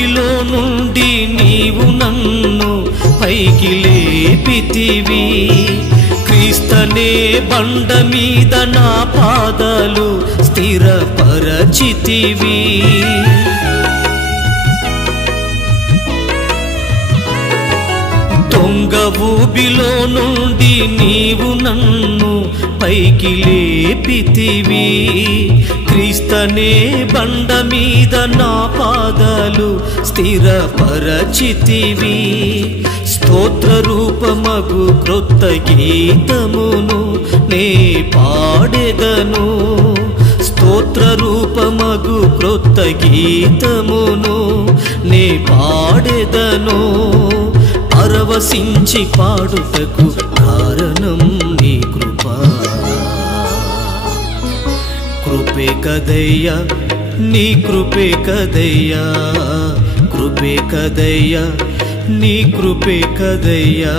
ఊబిలో నుండి నీవు నన్ను పైకి లేపితివి క్రీస్తనే బండ మీద నా పాదాలు స్థిరపరచితివి దొంగ ఊబిలో నుండి నీవు నన్ను పైకి లేపితివి క్రీస్తనే బండ మీద నా పాదాలు స్థిరపరచితివి స్తోత్ర రూపమగు క్రొత్త గీతమును నే పాడెదను స్తోత్ర రూపమగు క్రొత్త గీతమును నే పాడెదను పరవశించి పాడుటకు కారణం నీ కృపా కృపే కదయ్యా నీ కృపే కదయ్యా కృపే కదయ్యా నీ కృపే కదయ్యా